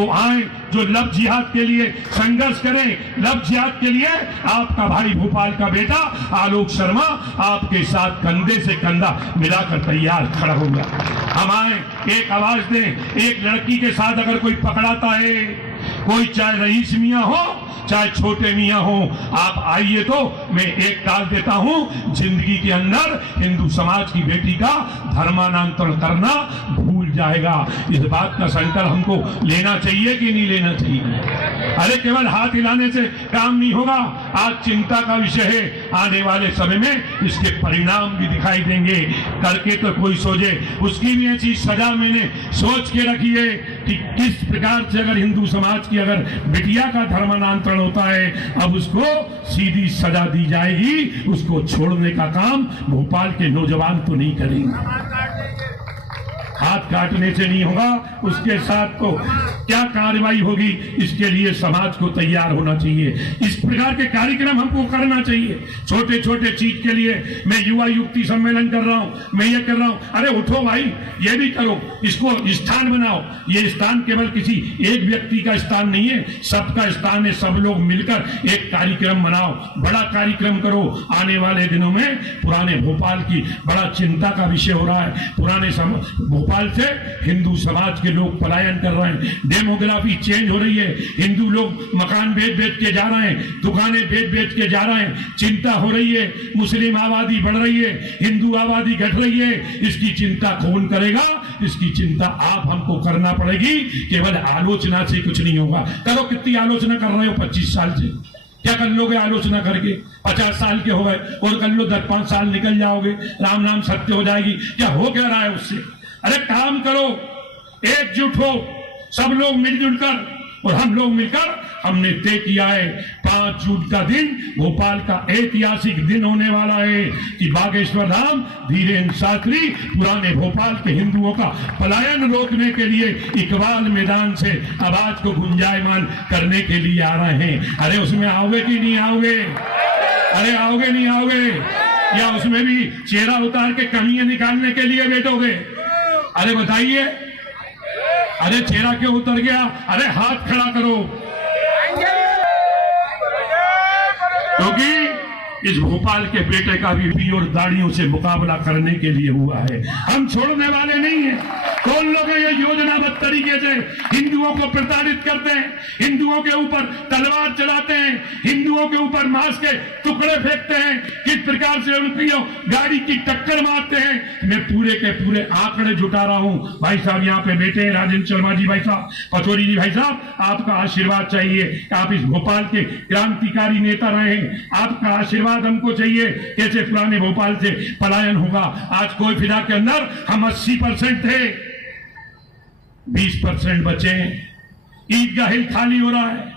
वो आए जो लव जिहाद के लिए संघर्ष करें। लव जिहाद के लिए आपका भाई भोपाल का बेटा आलोक शर्मा आपके साथ कंधे से कंधा मिलाकर तैयार खड़ा होगा। हम आए, एक आवाज दें। एक लड़की के साथ अगर कोई पकड़ाता है, कोई चाहे रईस मियां हो चाहे छोटे मियां हो, आप आइए तो मैं एक डाल देता हूं। जिंदगी के अंदर हिंदू समाज की बेटी का धर्मांतरण करना भूल जाएगा। इस बात का संकल्प हमको लेना चाहिए कि नहीं लेना चाहिए? अरे केवल हाथ हिलाने से काम नहीं होगा। आज चिंता का विषय है, आने वाले समय में इसके परिणाम भी दिखाई देंगे। करके तो कोई सोचे, उसकी भी ऐसी सजा मैंने सोच के रखी है कि किस प्रकार से अगर हिंदू समाज की अगर बिटिया का धर्मांतरण होता है, अब उसको सीधी सजा दी जाएगी। उसको छोड़ने का काम भोपाल के नौजवान तो नहीं करेंगे। हाथ काटने से नहीं होगा, उसके साथ तो क्या कार्रवाई होगी, इसके लिए समाज को तैयार होना चाहिए। इस प्रकार के कार्यक्रम हमको करना चाहिए। छोटे छोटे चीज के लिए मैं युवा युक्ति सम्मेलन कर रहा हूं, मैं ये कर रहा हूं। अरे उठो भाई, ये भी करो, इसको स्थान बनाओ। ये स्थान केवल किसी एक व्यक्ति का स्थान नहीं है, सबका स्थान है। सब लोग मिलकर एक कार्यक्रम बनाओ, बड़ा कार्यक्रम करो। आने वाले दिनों में पुराने भोपाल की बड़ा चिंता का विषय हो रहा है। पुराने भोपाल से हिंदू समाज के लोग पलायन कर रहे हैं, डेमोग्राफी चेंज हो रही है। हिंदू लोग मकान बेच बेच के जा रहे हैं, दुकानें बेच बेच के जा रहे हैं। चिंता हो रही है, मुस्लिम आबादी बढ़ रही है, हिंदू आबादी घट रही है। इसकी चिंता कौन करेगा? इसकी चिंता आप हमको करना पड़ेगी। केवल आलोचना से कुछ नहीं होगा। करो, कितनी आलोचना कर रहे हो 25 साल से? क्या कर लोगे आलोचना करके? 50 साल के हो गए और कर लो 10-5 साल निकल जाओगे, राम नाम सत्य हो जाएगी। क्या हो क्या रहा है उससे? अरे काम करो, एकजुट हो, सब लोग मिलजुल कर। और हम लोग मिलकर हमने तय किया है 5 जून का दिन भोपाल का ऐतिहासिक दिन होने वाला है कि बागेश्वर धाम धीरेन्द्र शास्त्री पुराने भोपाल के हिंदुओं का पलायन रोकने के लिए इकबाल मैदान से आवाज को गुंजायमान करने के लिए आ रहे हैं। अरे उसमें आओगे कि नहीं आओगे? अरे आओगे नहीं आओगे? या उसमें भी चेहरा उतार के कमियां निकालने के लिए बैठोगे? अरे बताइए, अरे चेहरा क्यों उतर गया? अरे हाथ खड़ा करो, क्योंकि इस भोपाल के बेटे का भी और दाढ़ियों से मुकाबला करने के लिए हुआ है। हम छोड़ने वाले नहीं हैं। कौन लोग ये योजनाबद्ध तरीके से हिंदुओं को प्रताड़ित करते हैं, हिंदुओं के ऊपर तलवार चलाते हैं, हिंदुओं के ऊपर मांस के टुकड़े फेंकते हैं, किस प्रकार से उनकी गाड़ी की टक्कर मारते हैं। मैं पूरे के पूरे आंकड़े जुटा रहा हूं। भाई साहब यहाँ पे बैठे हैं, राजेंद्र शर्मा जी भाई साहब, पचौरी जी भाई साहब, आपका आशीर्वाद चाहिए। आप इस भोपाल के क्रांतिकारी नेता रहे हैं, आपका आशीर्वाद हमको चाहिए। कैसे पुराने भोपाल से पलायन होगा? आज कोई फिदा के अंदर हम 80% थे, 20% बचे। ईदगाह हिल खाली हो रहा है।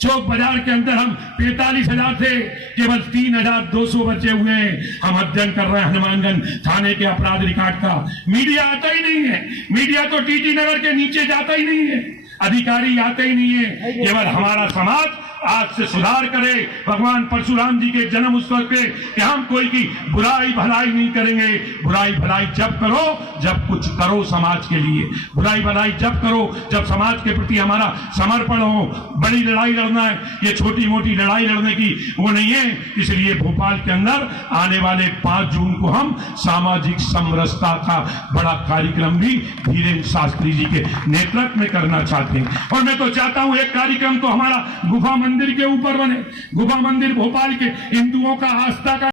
चौक बाजार के अंदर हम 45,000 थे, केवल 3,200 बचे हुए हैं। हम अध्ययन कर रहे हैं हनुमानगंज थाने के अपराध रिकॉर्ड का। मीडिया आता ही नहीं है, मीडिया तो टीटी नगर के नीचे जाता ही नहीं है, अधिकारी आते ही नहीं है। केवल हमारा समाज आज से सुधार करे। भगवान परशुराम जी के जन्म उत्सव पे कि हम कोई की बुराई भलाई नहीं करेंगे। बुराई भलाई जब करो जब कुछ करो समाज के लिए। बुराई भलाई जब करो जब समाज के प्रति हमारा समर्पण हो। बड़ी लड़ाई लड़ना है, ये छोटी मोटी लड़ाई लड़ने की वो नहीं है। इसलिए भोपाल के अंदर आने वाले 5 जून को हम सामाजिक समरसता का बड़ा कार्यक्रम भी धीरेन्द्र शास्त्री जी के नेतृत्व में करना चाहते हैं। और मैं तो चाहता हूं एक कार्यक्रम तो हमारा गुफा मंदिर के ऊपर बने। गुफा मंदिर भोपाल के हिंदुओं का आस्था का